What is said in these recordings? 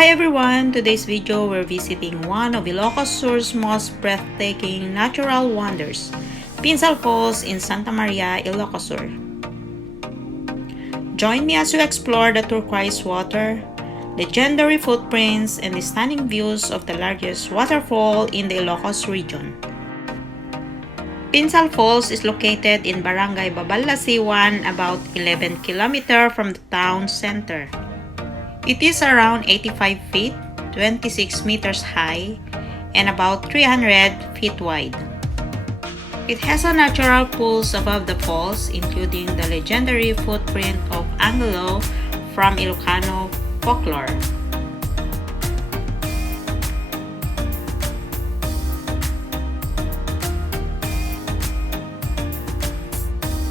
Hi everyone! Today's video we're visiting one of Ilocos Sur's most breathtaking natural wonders, Pinsal Falls in Santa Maria, Ilocos Sur. Join me as we explore the turquoise water, legendary footprints, and the stunning views of the largest waterfall in the Ilocos region. Pinsal Falls is located in Barangay Babalasiwan, about 11 km from the town center. It is around 85 feet, 26 meters high, and about 300 feet wide. It has a natural pools above the falls, including the legendary footprint of Angelo from Ilocano folklore.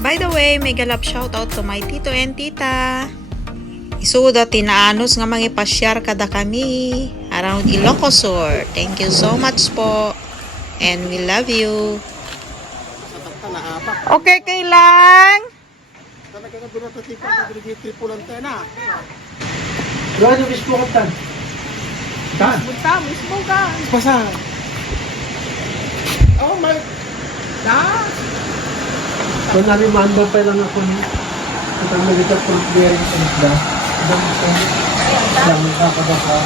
By the way, may galap shoutout to my tito and tita. Isuda tinaanos nga mangipasyar kada kami around Ilocos Sur. Thank you so much po. And we love you. Okay, kailang. Talaga na binatatipa sa dirigiti po lang tena. Ano mismo ka tan? Tan? Mismo ka. Basa. Oh my. Kung namin maandang pa lang ako ni itang nagiging pag-bearing sa isda. Dami ka pa ba ka?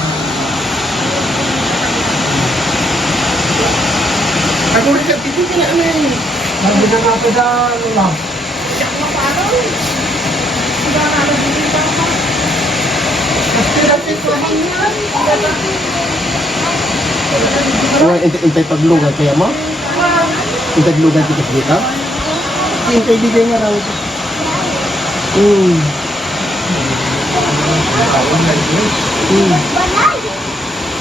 Ako rin ka, titi ka na ano yun. Dami na nga pa na ano lang. Siya ko mapano. Siya na ano din ka pa. Kasi natin ko hangyan. Intay paglugan kaya mo? Intay paglugan kita kita? Intay bigay nga raw.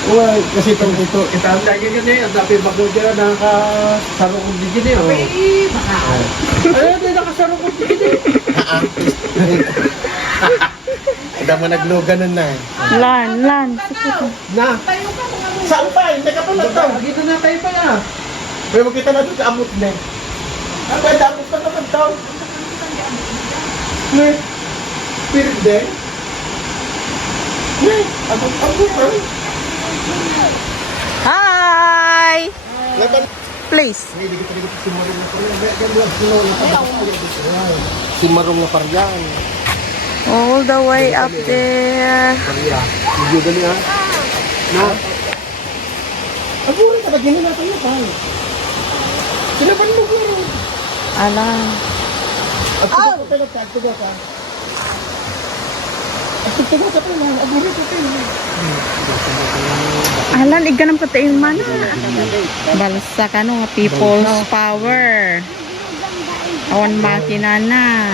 Uy, kasi itong ito, ang lagi ka niya, ang dami bago dyan, nakasarukod din dyan eh. Ayun, hindi nakasarukod din dyan eh. Ada mo naglugan nun na. Lan. Na, Saan pa? Hindi ka pa nagtaw. dito na tayo pa na. Pero makita natin sa amot na. Ang ganda amot pa naman daw. Ne? Spirit din? Ne? Amot ba? Hi! Laban. Please. Si Marong na paryan. All the way up there. Maria, medyo dali ha. Na, Aburin ka na, gini natin yun tayo. Sinaban mo guro. Alam. At tuga ka, tuga ka. At tuga ka pa lang, aburin ka tayo. Alan, iganam ka tayo man. Balsa ka no, people's power. Awan makina na.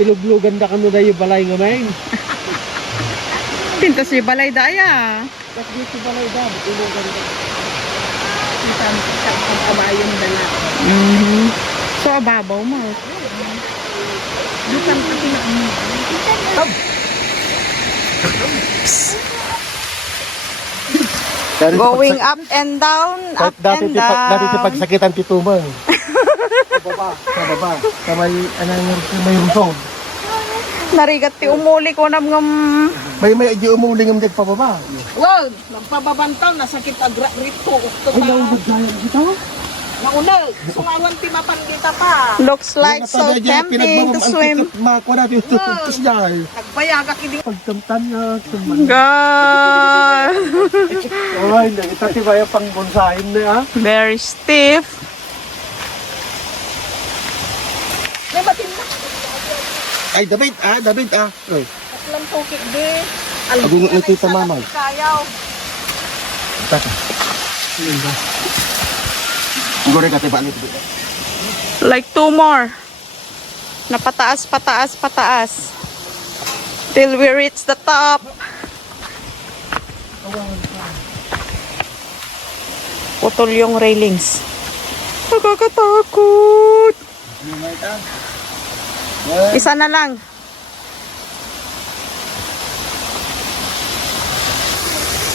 iluglugan da kanu dayo balay nga may. Tinta si balay daya. At dito balay da, ilugan ka. Isang kabayon na na. So, ababaw mo. Dutang ka pinaan. Going up and down, up and down. Dati pagsakitan tituman. Sa baba. Sa may rusong. Narigat ti umuli ko nam ngam. May di umuling ang deg pababa. Wow, nagpababantaw, nasakit agra rito. Ay, naunod gaya kita. Nauna, sungawan ti mapan kita pa. Looks like so tempting to swim. Mako na dito tutus dahil. Nagbayaga kini. Pagtamtan nga God. Ay, nakita si Baya pang bonsahin na ha. Very stiff. May matinda. Ay, David Oy. Atlang tukik di. Agung ng tita mama. Kayaw. Tata. Gore ka tiba nito. Like 2 more. Na pataas. Till we reach the top. Putol yung railings. Nakakatakot. Isa na lang.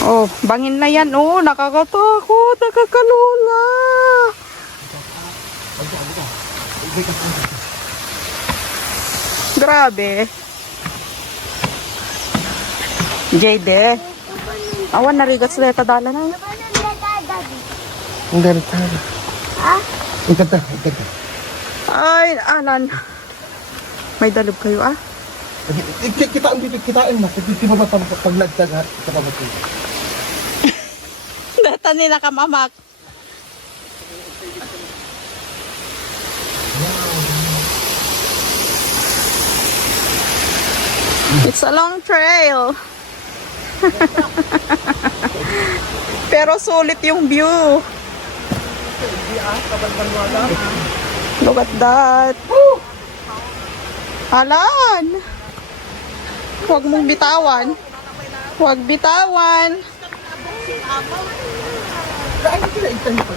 Oh, bangin na yan. Oh, nakakatakot. Nakakalula. Grabe. Jade. Awan narigat sila dala na. Ang ganit tayo. Ikata. Ay, alan. May dalog kayo ah. Kitaan dito, kitaan mo. Hindi mo ba paglagdag ha? Kita pa ba ito? Data nila kamamak. It's a long trail. Pero sulit yung view. Look at that. Alan. Huwag mong bitawan. Huwag bitawan. Saan ka na itan pa?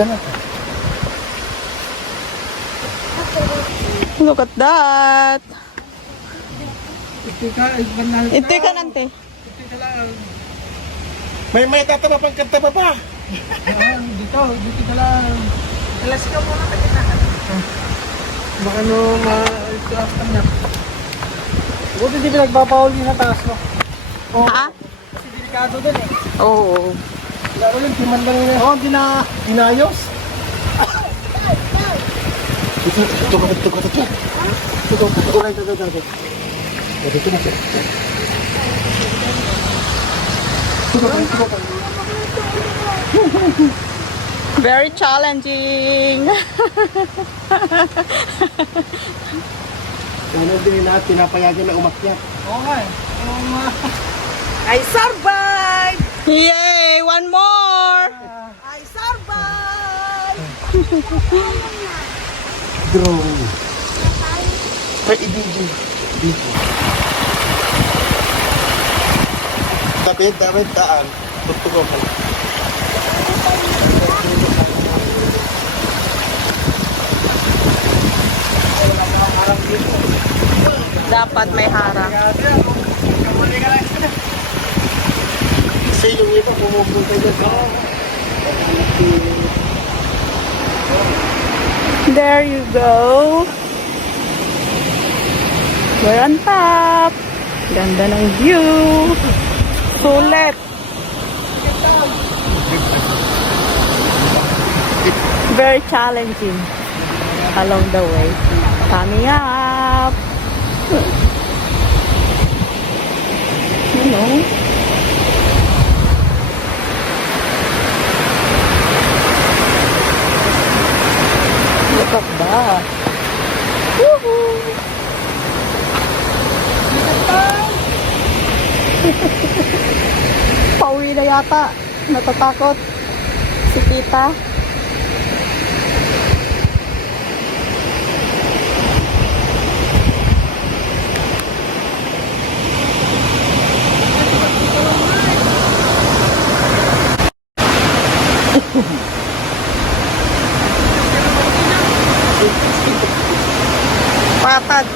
Ganat. Look at that. Ito ka, banal. Ito ka nante. May tatama pang kanta pa pa. Dito ka lang. Alas ka muna kita. Baka no, ma-strap ka niya. Buti hindi pinagpapahuli sa taas mo. Ha? Kasi delikado din eh. Oo. Lalo lang, timan lang yun. Oo, dinayos. Ito Very challenging. Ano din na pinapayagan na umakyat. Oo nga eh. I survive! Yay! One more! I survive! Drone. Ay, ibigin. Dito. Tapit, taan. Tutulong ka. Dapat may harang. Kasi yung iba pumupunta dyan. There you go. We're on top. Ganda ng view. Sulit. Very challenging along the way. Coming up. You know. Look at that. Woohoo! Pauwi na yata. Natatakot. Si Tita. Patad.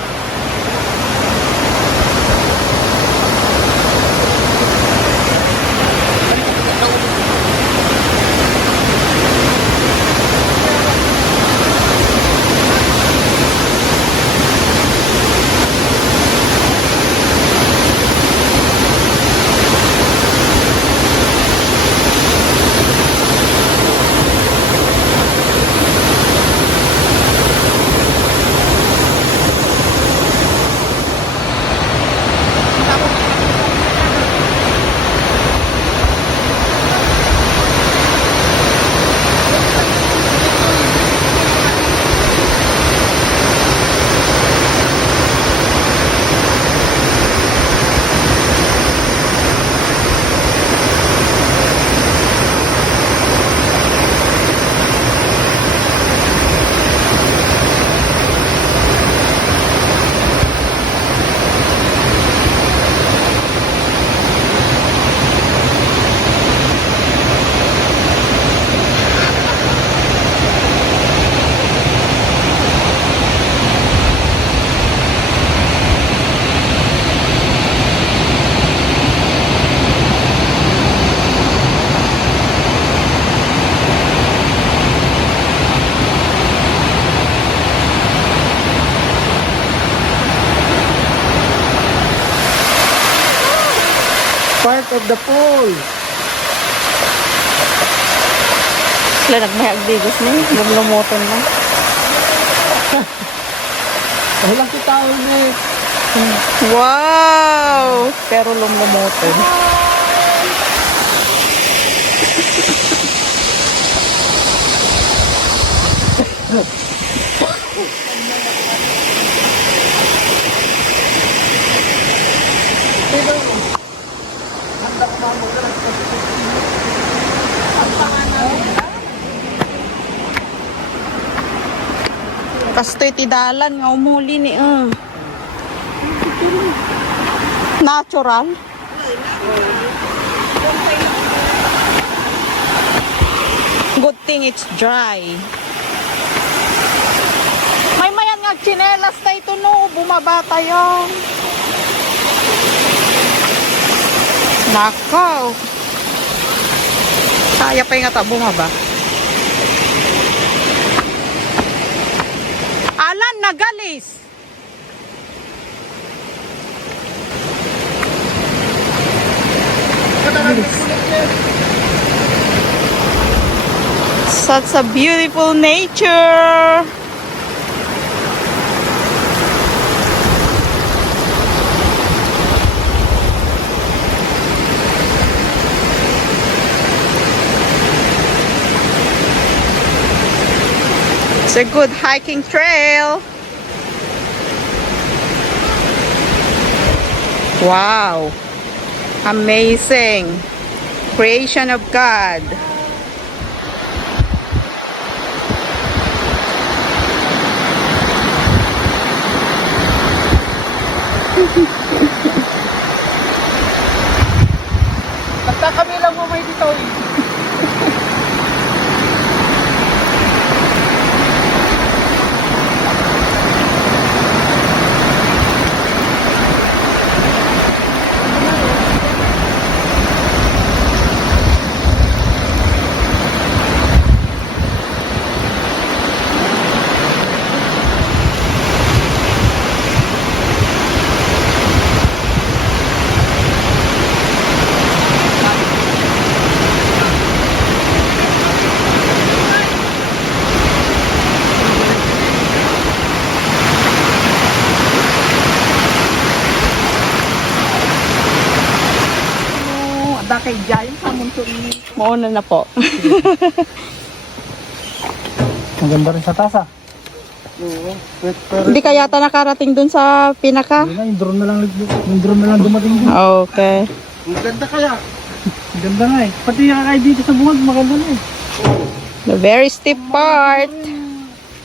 part of the pool. Sila nagmayagdigos na yun. Lumlumoton na. Walang kitao na eh. Wow! Pero lumlumoton. Kastoy tidalan nga umuli ni natural. Good thing it's dry. May mayan nga tsinelas na ito no, bumaba tayo. Nakaw. Kaya pa yung ata bumaba. Alan, nagalis. Such a beautiful nature. It's a good hiking trail. Wow. Amazing. Creation of God. Nagkakabilang mo may dito eh. Kay Giant sa munto ini. Mauna na po. Maganda rin sa tasa. Oo. Pero Hindi ka yata nakarating dun sa pinaka? yun na, yung drone na lang, dumating din. Okay. Ang ganda kaya. Ang ganda nga eh. Pati nakakain dito sa bungad, maganda na eh. The very steep part.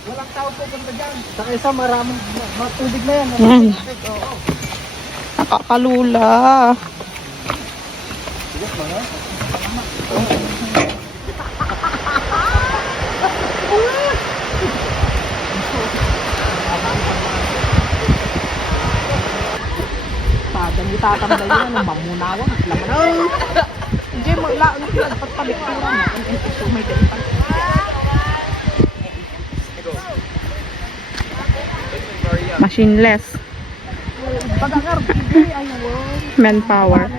Walang tao pupunta dyan. Saka isa maraming matubig na yan. Yan. Nakakalula. Padang itatambay yun, ano, mamunawan. Laman. Hindi, maglaan sila. Pagpabikuran. So, may kaitan. Machineless. Padagar, hindi, ayun. Manpower.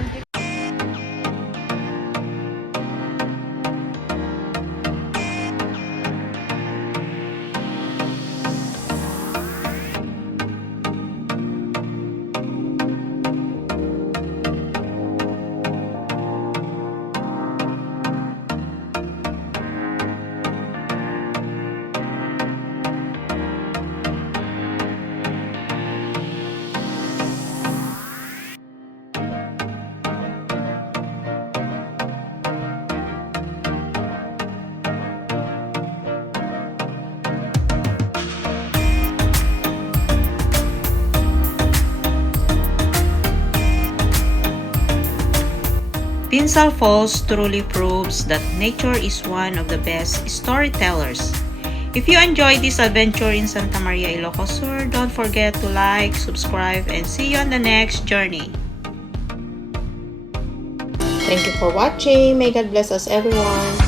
Pinsal Falls truly proves that nature is one of the best storytellers. If you enjoyed this adventure in Santa Maria, Ilocos Sur, don't forget to like, subscribe, and see you on the next journey. Thank you for watching. May God bless us everyone.